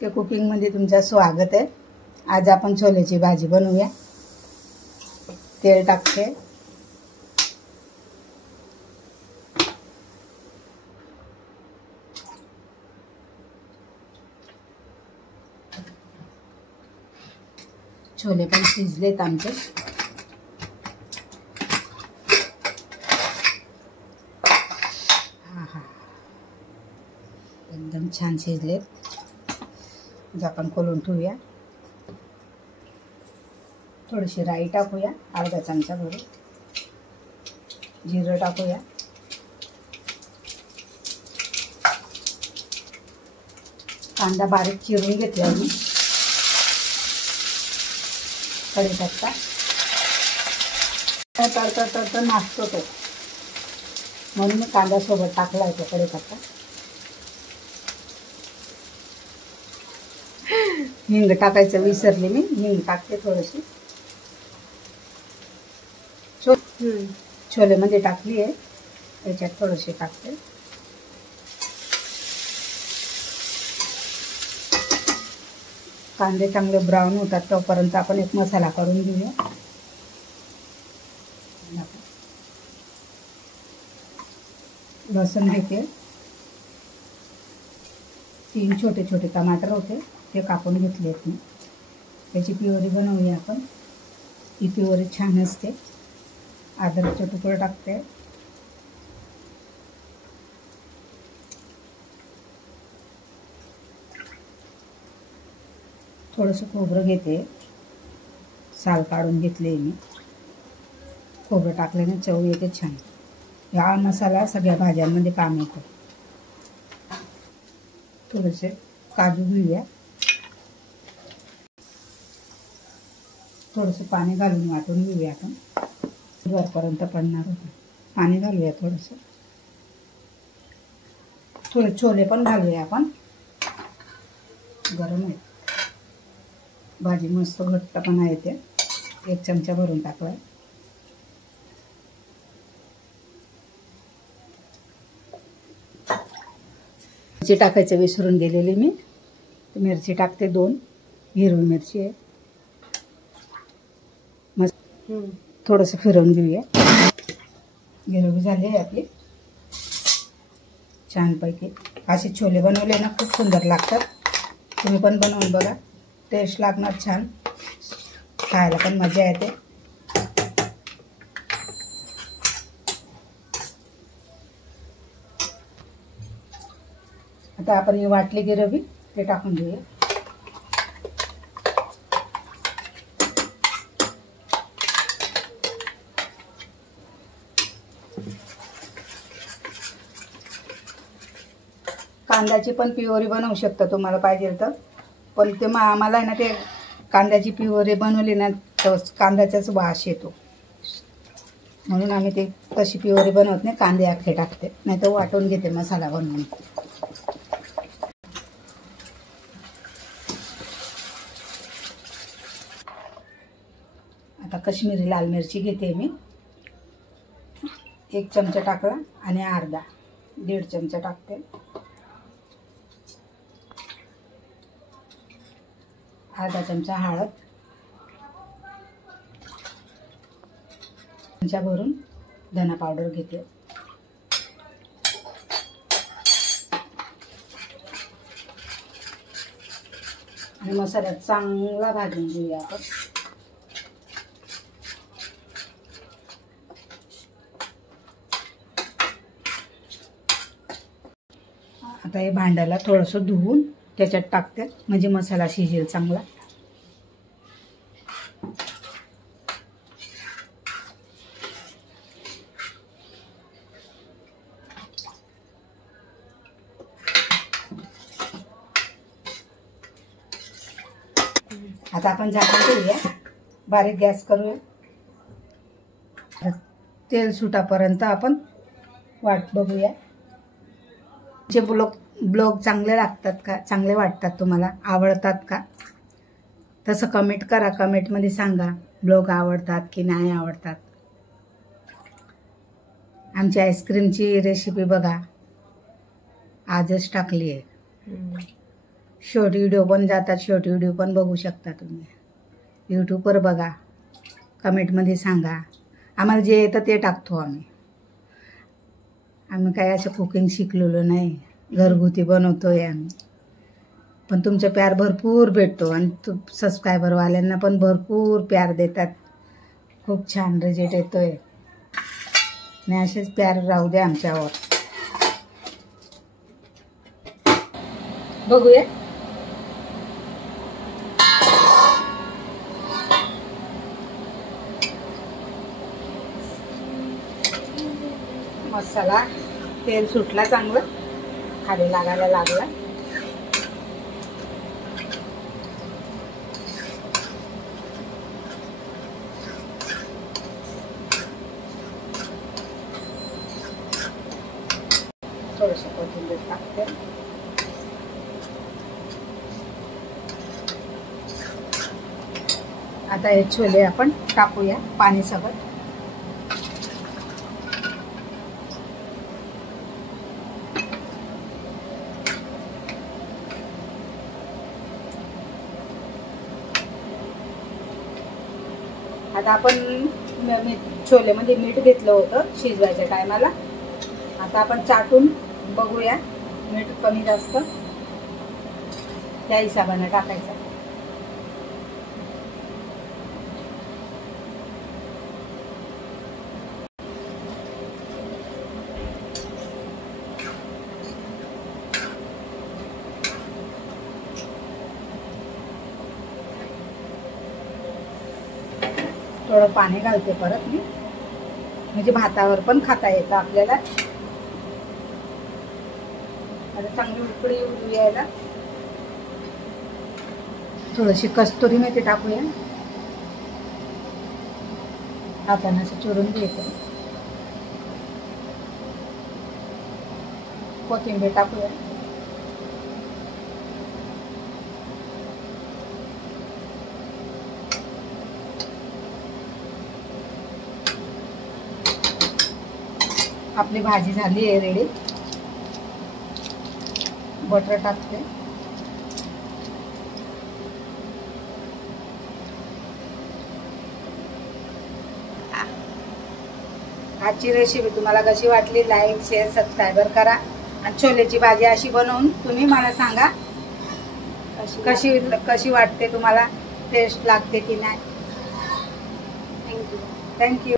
के cooking मध्ये तुमचं स्वागत आहे। आज आपण छोलेची भाजी बनवूया। तेल टाकते, छोले पण शिजलेत आमचे। एकदम छान शिजलेत। झाकण खोलून ठेवूया। थोडीशी राई टाकूया, अर्धा चमचा भरून जिरं टाकूया, कांदा बारीक चिरून घेतला मी, कढीपत्ता तडतड नाचतो तो, म्हणून मी कांदा सोबत टाकला आहे तो कढीपत्ता। हिंग टाकायचं विसरले मी, हिंग टाकते थोडीशी। छोले मध्ये टाकली आहे, याच्यात थोडीशी टाकते। कांदे चांगले ब्राऊन होतात तोपर्यंत आपण एक मसाला करून घेऊया। लसूण घेते, 3 छोटे छोटे टमाटर होते ते कापून घेतलेत मी, त्याची प्युरी बनवूया आपण। ही प्युरी छान असते। अद्रकचे तुकडे टाकते, थोडंसं खोबरं घेते, साल काढून घेतले मी। खोबरं टाकल्याने चव येते छान। हा मसाला सगळ्या भाज्यांमध्ये काम येतो। थोडेसे काजू घेऊया, थोडंसं पाणी घालून वाटून घेऊया आपण। वरपर्यंत पडणार होतं, पाणी घालूया थोडंसं। थोडे छोले पण घालूया आपण, गरम आहे भाजी, मस्त घट्टपणा येते। 1 चमचा भरून टाकलाय। मिरची टाकायचं विसरून गेलेली मी, मिरची टाकते 2, हिरवी मिरची आहे। मस्त थोडंसं फिरवून घेऊया। गिरवी झाली आहे आपली छानपैकी। असे छोले बनवले ना खूप सुंदर लागतात। तुम्ही पण बनवून बघा, टेस्ट लागणार छान, खायला पण मजा येते। आता आपण ही वाटली गिरवी ते टाकून देऊया। कांद्याची पण प्युरी बनवू शकता तुम्हाला पाहिजे तर, पण ते आम्हाला आहे ना ते कांद्याची प्युरी बनवली ना तर कांद्याचाच वास येतो, म्हणून आम्ही ते तशी प्युरी बनवत नाही, कांदे अख्खे टाकते, नाही तर वाटून घेते मसाला बनवून। आता काश्मीरी लाल मिरची घेते मी, 1 चमचा टाकला आणि अर्धा 1.5 चमचा टाकते। अर्धा चमचा हळद, चमचा भरून धना पावडर घेते। आणि मसाल्यात चांगला भाजून घेऊया आपण। आता हे भांड्याला थोडंसं धुवून त्याच्यात टाकते, म्हणजे मसाला शिजेल चांगला। आता आपण झाकण ठेवूया, बारीक गॅस करूया। तेल सुटापर्यंत आपण वाट बघूया। जे ब्लॉग चांगले लागतात का, चांगले वाटतात तुम्हाला, आवडतात का, तसं कमेंट करा, कमेंटमध्ये सांगा ब्लॉग आवडतात की नाही आवडतात। आमची आईस्क्रीमची रेसिपी बघा, आजच टाकली आहे। शॉर्ट व्हिडिओ पण जातात, शॉर्ट व्हिडिओ पण बघू शकता तुम्ही. यूट्यूबवर बघा, कमेंटमध्ये सांगा. आम्हाला जे येतं ते टाकतो आम्ही. आम्ही काय असं कुकिंग शिकलेलो नाही, घरगुती बनवतोय आम्ही. पण तुमचं प्यार भरपूर भेटतो आणि सबस्क्रायबरवाल्यांना पण भरपूर प्यार देतात. खूप छान रिझल्ट येतोय आणि असेच प्यार राहू द्या आमच्यावर. बघूया. मसाला तेल सुटला, चांगलं खाली लागायला लागला. थोडंसं कोथिंबीर टाकते. आता हे छोले आपण टाकूया पाणी सगळं. आता आपण छोलेमध्ये मीठ घेतलं होतं शिजवायच्या टायमाला. आता आपण चाटून बघूया, मीठ कमी जास्त त्या हिशोबाने टाकायचं. थोडं पाणी घालते परत मी, म्हणजे भातावर पण खाता येतं आपल्याला. आता चांगली उकळी येऊ यायला थोडीशी कस्तुरी मेथी टाकूया. हाताने असं चुरून घ्यायचं. कोथिंबीर टाकूया. आपली भाजी झाली आहे रेडी. बटर टाकते. आजची रेसिपी तुम्हाला कशी वाटली, लाईक शेअर सबस्क्राईबर करा. आणि छोलेची भाजी अशी बनवून तुम्ही मला सांगा कशी वाटते तुम्हाला, टेस्ट लागते की नाही. थँक्यू.